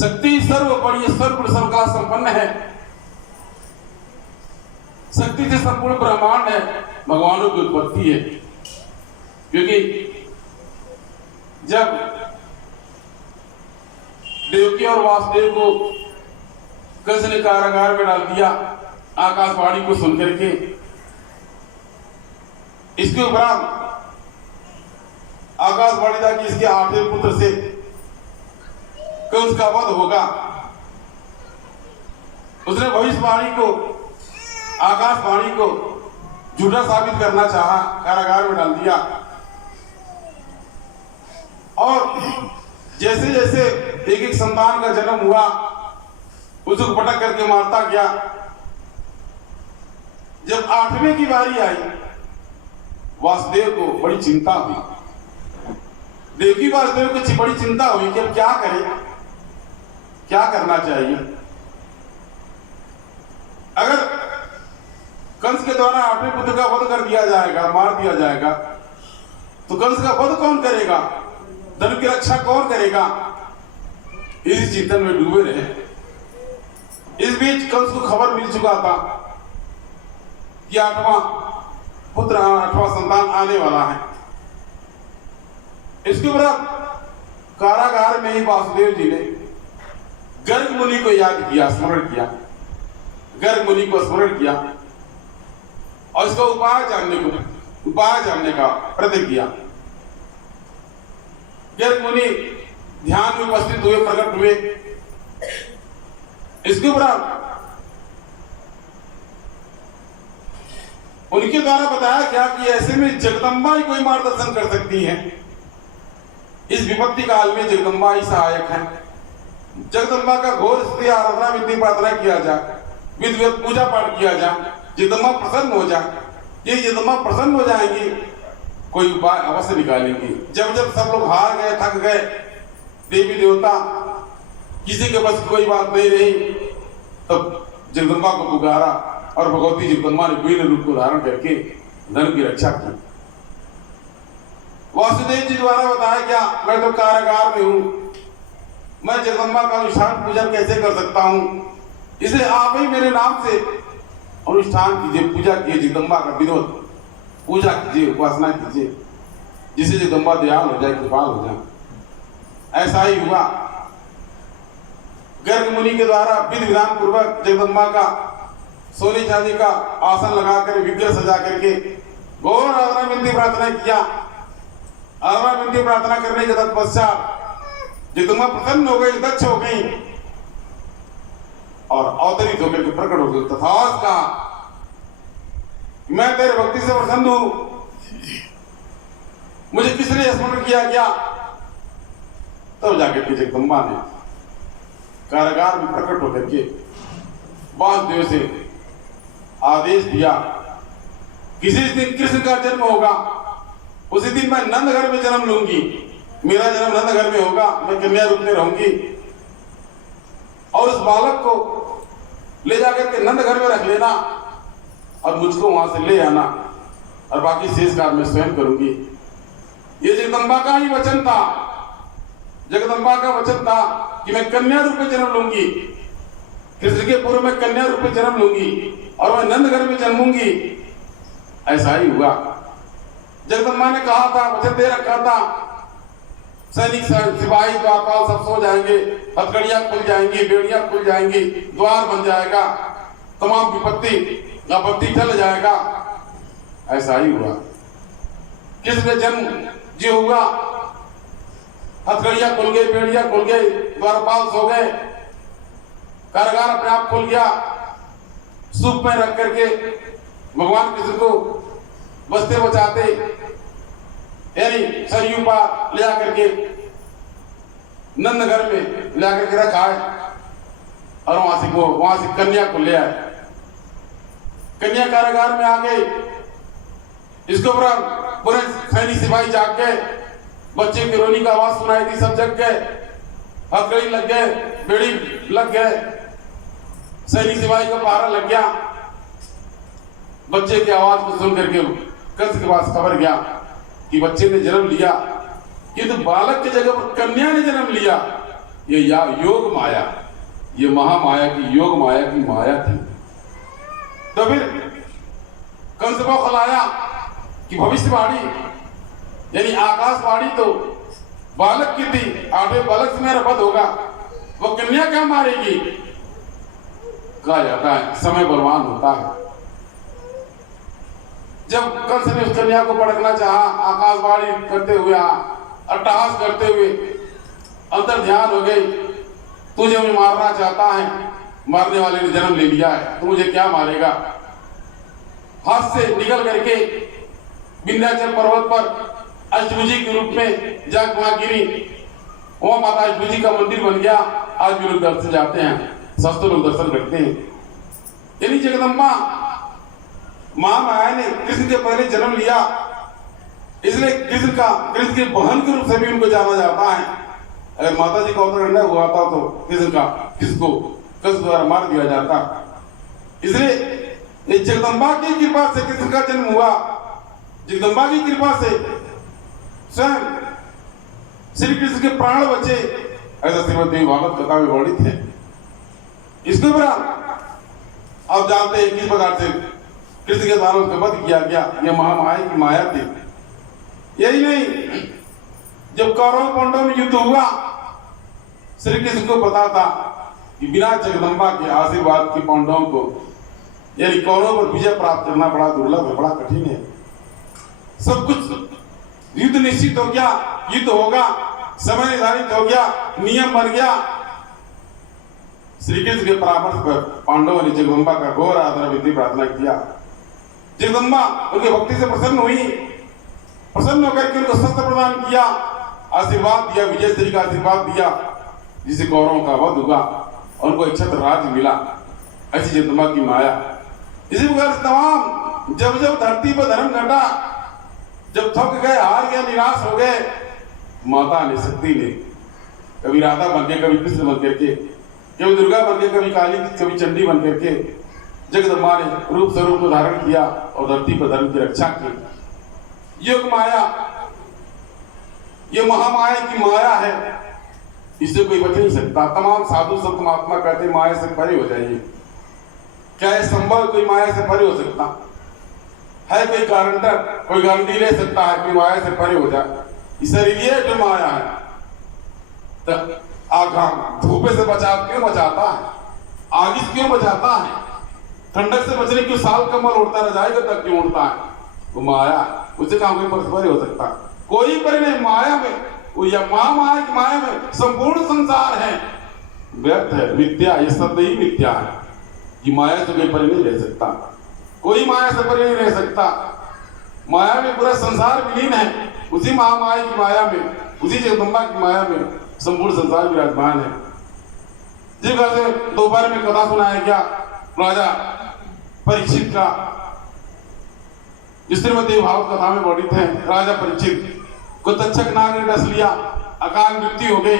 शक्ति सर्वोपरि सर्व कला संपन्न है। शक्ति से संपूर्ण ब्रह्मांड है, भगवानों की उत्पत्ति है। क्योंकि जब देवकी और वासुदेव को कंस ने कारागार में डाल दिया आकाशवाणी को सुनकर के, इसके उपरांत आकाशवाणी था कि इसके 8वें पुत्र से कंस का वध होगा। उसने भविष्यवाणी को, आकाशवाणी को झूठा साबित करना चाहा, कारागार में डाल दिया। और जैसे जैसे एक एक संतान का जन्म हुआ उसको पटक करके मारता गया। जब 8वें की बारी आई, वासुदेव को बड़ी चिंता हुई। देवकी वासुदेव को बड़ी चिंता हुई कि अब क्या करें, क्या करना चाहिए। अगर कंस के द्वारा 8वें पुत्र का वध कर दिया जाएगा, मार दिया जाएगा, तो कंस का वध कौन करेगा, धर्म की रक्षा कौन करेगा। इसी चिंतन में डूबे रहे। इस बीच कंस को खबर मिल चुका था कि 8वां पुत्र, 8वां संतान आने वाला है। इसके बाद कारागार में ही वासुदेव जी ने गर्ग मुनि को याद किया, स्मरण किया, गर्ग मुनि को स्मरण किया और इसका उपाय जानने का प्रयत्न किया। गर्ग मुनि ध्यान में उपस्थित हुए, प्रकट हुए। इसके उपरांत उनके द्वारा बताया गया कि ऐसे में जगदम्बा ही कोई मार्गदर्शन कर सकती है। इस विपत्ति काल में जगदम्बा ही सहायक है। जगदम्बा का घोर स्तुति, आराधना, विधि प्रार्थना किया जाए, विधिवत पूजा पाठ किया जाए, जगदम्बा प्रसन्न हो जाए। ये जगदम्बा प्रसन्न हो जाएंगी, कोई उपाय अवश्य निकालेंगी। जब जब सब लोग हार गए, थक गए, देवी देवता किसी के बस कोई बात नहीं रही, तब जगदम्बा को पुकारा और भगवती जगदम्बा ने वीर रूप को धारण करके धन की रक्षा की। वासुदेव जी द्वारा बताया गया, मैं तो कारागार में हूं, मैं जगदम्बा का अनुष्ठान पूजन कैसे कर सकता हूं, इसलिए आप ही मेरे नाम से अनुष्ठान कीजिए, पूजा कीजिए, जगदम्बा का विनोद पूजा कीजिए, उपासना कीजिए, जिससे जगदम्बा दयाल हो जाए, कृपाल हो जाए। ऐसा ही हुआ। गर्ग मुनि के द्वारा विधि विधान पूर्वक जगदम्बा का सोने चांदी का आसन लगाकर, विग्रह सजा करके गौर आराधना, विनती प्रार्थना किया। आराधना, विनती प्रार्थना करने के तत्पश्चात जगदम्बा प्रसन्न हो गई, दक्ष हो गई और अवतरित होकर के प्रकट हो गई। तथास्तु कहा, मैं तेरे भक्ति से प्रसन्न हूं, मुझे किस लिए स्मरण किया गया। तब जाकर के जगदम्बा ने कारागार में प्रकट होकर के वासुदेव से आदेश दिया, किसी दिन कृष्ण का जन्म होगा, उसी दिन मैं नंदघर में जन्म लूंगी, मेरा जन्म नंदघर में होगा, मैं कन्या रूप में रहूंगी और उस बालक को ले जाकर के नंदघर में रख लेना और मुझको वहां से ले आना और बाकी शेष कार्य मैं स्वयं करूंगी। ये जगदम्बा का ही वचन था। जगदम्बा का वचन था कि मैं कन्या रूप में जन्म लूंगी, कृष्ण के पूर्व में कन्या रूप में जन्म लूंगी और मैं नंदघर में जन्मूंगी। ऐसा ही हुआ। जगदम्बा ने कहा था, वचन दे रखा था, सैनिक सिपाही द्वारपाल सब सो जाएंगे, हथकड़ियां खुल जाएंगी, बेड़ियां खुल जाएंगी, द्वार बन जाएगा, तमाम विपत्ति आपत्ति टल जाएगा। ऐसा ही हुआ। कृष्ण जन्म जो हुआ, हथकड़ियां खुल गई, बेड़ियां खुल गई, द्वारपाल सो गए, कारागार अपने आप खुल गया। सूप में रख करके भगवान कृष्ण को बचते बचाते, यानी सरयू पार ले जाकर के नंदघर में ले जाकर के रखा है और वहां से कन्या को ले आए। कन्या कारागार में आ गई। इसके ऊपर पूरे सैनिक सिपाही जाग गए, बच्चे की रोने की आवाज सुनाई दी, सब जग गए, हथकड़ी लग गए, बेड़ी लग गए, सैनिक सिपाही को पहरा लग गया। बच्चे की आवाज को सुन करके कंस के पास खबर गया कि बच्चे ने जन्म लिया, किंतु बालक की जगह पर कन्या ने जन्म लिया। ये या योग माया, ये महामाया की योग माया की माया थी। तो फिर कंस को खिलाया कि भविष्यवाणी यानी आकाशवाणी तो बालक की थी, आठवें बालक से मेरा वध होगा, वो कन्या क्या मारेगी। कहा जाता है समय बलवान होता है। जब कंस ने उस कन्या को पड़कना चाहा, आकाशवाणी करते हुए, अट्टहास करते हुए अंतर ध्यान हो गई, तुझे मैं मारना चाहता है, मारने वाले ने जन्म ले लिया है, तू मुझे क्या मारेगा। हाथ से निकल करके विंध्याचल पर्वत पर अष्टभुजी के रूप में जाकर वहां गिरी। वहां माता अष्टभुजी का मंदिर बन गया। आज भी लोग दर्शन जाते हैं, सस्ते लोग दर्शन करते हैं। यानी जगदम्बा महामाया ने कृष्ण के पहले जन्म लिया, इसलिए कृष्ण के बहन के रूप से भी उनको जाना जाता है। अगर माता जी का अवतरण न हुआ था तो किसको कंस द्वारा मार दिया जाता। इसलिए जगदम्बा की कृपा से कृष्ण का जन्म हुआ। जगदम्बा की कृपा से स्वयं श्री कृष्ण के प्राण बचे, ऐसा श्रीमद् देवी भागवत कथा में वर्णित है। इसके उपरांत आप जानते हैं किस प्रकार से कृष्ण के द्वारा उसका वध किया गया। यह महामाया की माया थी। यही नहीं, जब कौरव पांडव में युद्ध हुआ, श्री कृष्ण को पता था कि बिना जगदम्बा के आशीर्वाद के पांडवों को यानी कौरव पर विजय प्राप्त करना बड़ा दुर्लभ है, बड़ा कठिन है। सब कुछ युद्ध निश्चित हो गया, युद्ध होगा, समय निर्धारित हो गया, नियम बन गया। श्री कृष्ण के परामर्श पर पांडवों ने जगदम्बा का घोर आराधना विधि प्रार्थना किया। जगदम्बा उनकी भक्ति से प्रसन्न हुई, प्रसन्न होकर के उनको शस्त्र प्रदान किया, आशीर्वाद दिया, विजय श्री का आशीर्वाद दिया, जिसे कौरवों का वध हुआ, उनको एक छत्र राज्य मिला। ऐसी जगदम्बा की माया। इसी प्रकार से तमाम जब जब धरती पर धर्म घटा, जब थक गए, हार गए, निराश हो गए, माता ने, शक्ति ने कभी राधा बन के, कभी कृष्ण बन करके, कभी दुर्गा बन के, कभी काली, कभी चंडी बन करके जगदम्बा ने रूप स्वरूप को धारण किया और धरती पर धर्म की रक्षा की। योग माया, ये महामाया की माया है, इससे कोई बच नहीं सकता। तमाम साधु संत महात्मा कहते हैं माया से परे हो जाइए। क्या है संभव, कोई माया से परे हो सकता है? कोई गारंटर, कोई गारंटी ले सकता है कि माया से परे हो जाए? इस शरीर ये जो माया है, तो आग धूपे से क्यों बचाता है? आग क्यों बचाता है? ठंडक से बचने क्यों साल कमल उड़ता रह जाएगा तक क्यों उड़ता है? वो माया, उससे काम कोई परस्पर हो सकता, कोई पर नहीं। माया में, या महामाया की माया में संपूर्ण संसार है, व्यर्थ है, मिथ्या, ये सब ही मिथ्या है। ये माया से कोई पर नहीं रह सकता, कोई माया से पर नहीं रह सकता। माया में पूरा संसार विलीन है, उसी महामाया की माया में, उसी जगदम्बा की माया में संपूर्ण संसार विराजमान है। जिस तरह से दोपहर में कथा सुनाया गया राजा परीक्षित का, जिस श्रीमद् देवी भागवत कथा में वर्णित है, राजा परीक्षित को तक्षक नाग ने डस लिया, अकाल मृत्यु हो गई।